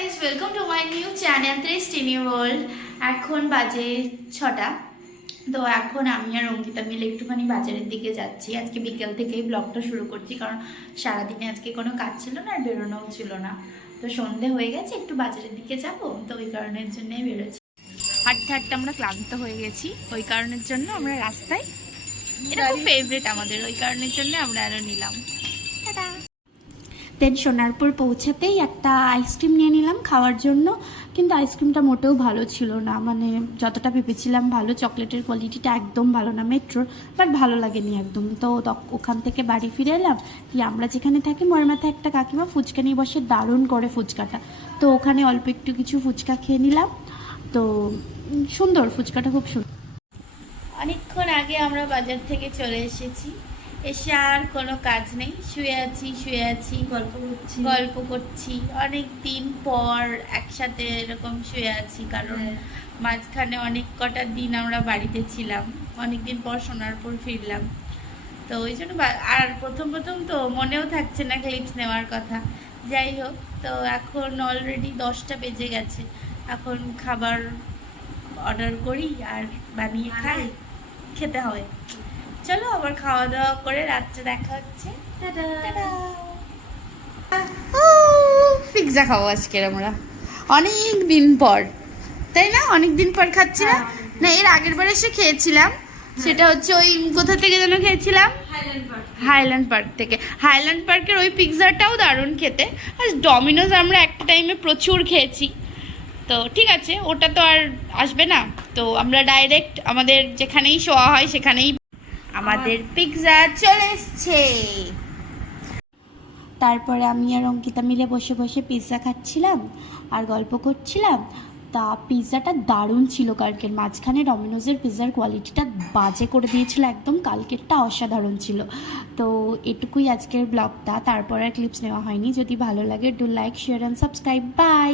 Guys, welcome to my new channel Testini world. এখন বাজে 6টা। তো এখন আমি আর অঙ্কিতা মিলে একটুখানি বাজারের দিকে যাচ্ছি। আজকে বিকেল থেকেই ব্লগটা শুরু করছি, কারণ সারাদিনে আজকে কোনো কাজ ছিল না আর বেরোনোও ছিল না। তো সন্ধে হয়ে গেছে, একটু বাজারের দিকে যাব, তো ওই কারণের জন্যই বেরোচ্ছি। হাঁটতে হাঁটতে আমরা ক্লান্ত হয়ে গেছি, ওই কারণের জন্য আমরা রাস্তায়, এটা খুব ফেভারিট আমাদের, ওই কারণের জন্য আমরা আরও নিলাম। দেন সোনারপুর পৌঁছাতেই একটা আইসক্রিম নিয়ে নিলাম খাওয়ার জন্য, কিন্তু আইসক্রিমটা মোটেও ভালো ছিল না, মানে যতটা ভেবেছিলাম ভালো, চকলেটের কোয়ালিটিটা একদম ভালো না, মেট্রোর, বাট ভালো লাগেনি একদম। তো ওখান থেকে বাড়ি ফিরে এলাম। কি আমরা যেখানে থাকি মরমাথায় একটা কাকিমা ফুচকা নিয়ে বসে, দারুণ করে ফুচকাটা। তো ওখানে অল্প একটু কিছু ফুচকা খেয়ে নিলাম। তো সুন্দর, ফুচকাটা খুব সুন্দর। অনেকক্ষণ আগে আমরা বাজার থেকে চলে এসেছি, এসে আর কোনো কাজ নেই, শুয়ে আছি গল্প করছি। অনেক দিন পর একসাথে এরকম শুয়ে আছি, কারণ মাঝখানে অনেক কটা দিন আমরা বাড়িতে ছিলাম, অনেক দিন পর সোনারপুর ফিরলাম। তো ওই জন্য আর প্রথম তো মনেও থাকছে না ক্লিপস নেওয়ার কথা। যাই হোক, তো এখন অলরেডি 10টা বেজে গেছে। এখন খাবার অর্ডার করি আর বানিয়ে খাই, খেতে হবে। চলো আবার খাওয়া দাওয়া করে রাত্রে দেখা হচ্ছে। পিৎজা খাবো আজকে আমরা, অনেক দিন পর, তাই না? অনেক দিন পর খাচ্ছি না? না, এর আগের বার এসে খেয়েছিলাম, সেটা হচ্ছে ওই কোথা থেকে যেন খেয়েছিলাম, হাইল্যান্ড পার্ক থেকে। হাইল্যান্ড পার্কের ওই পিৎজাটাও দারুণ খেতে। আর ডমিনোজ আমরা একটা টাইমে প্রচুর খেয়েছি, তো ঠিক আছে, ওটা তো আর আসবে না। তো আমরা ডাইরেক্ট আমাদের যেখানেই শোয়া হয় সেখানেই আমাদের পিৎজা চলে এসছে। তারপরে আমি আর অঙ্কিতা মিলে বসে বসে পিৎজা খাচ্ছিলাম আর গল্প করছিলাম। তা পিৎজাটা দারুণ ছিল কালকের, মাঝখানে ডমিনোজের পিৎজার কোয়ালিটিটা বাজে করে দিয়েছিল একদম, কালকেরটা অসাধারণ ছিল। তো এটুকুই আজকের ব্লগটা, তারপর আর ক্লিপস নেওয়া হয়নি। যদি ভালো লাগে do like, share and subscribe. By.